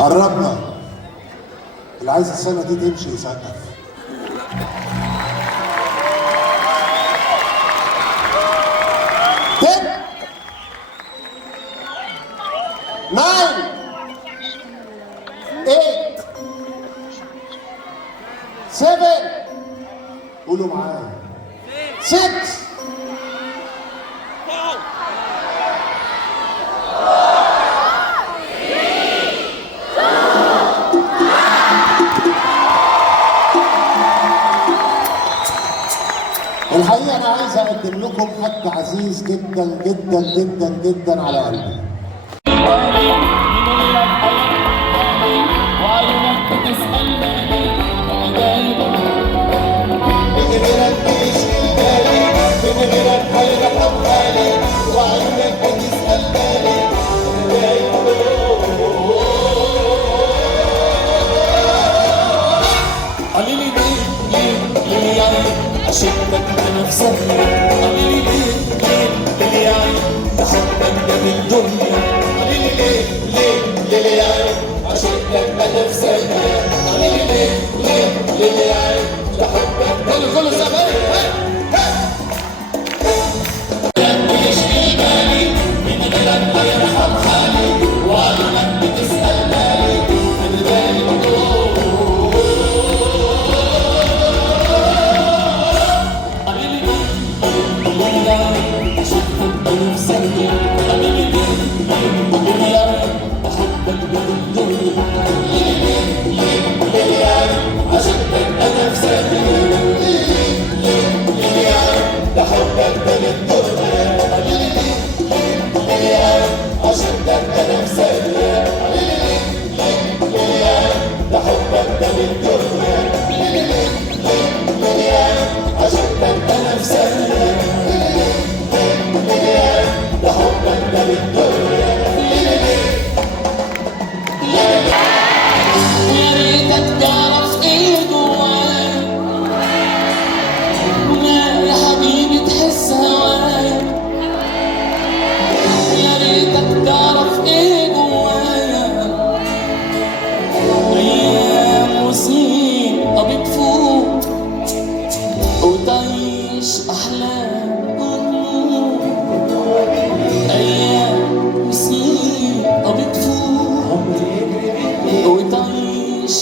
قربنا. اللي عايز السنة دي تمشي يسقف. 10 9 8 7 قولوا معايا 6 الحقيقة أنا عايز أقدم لكم حد عزيز جدا جدا جدا جدا على قلبي. عشقتك بنفسك قوليلي ليه ليه يا عين بحبك ده من الدنيا قوليلي ليه يا عين عشقتك بنفسك قوليلي ليه يا عين بحبك كله سبب مش في بالي من غيرك هيرحم حالي وعيونك بتسأل مالي من بالي وتعيش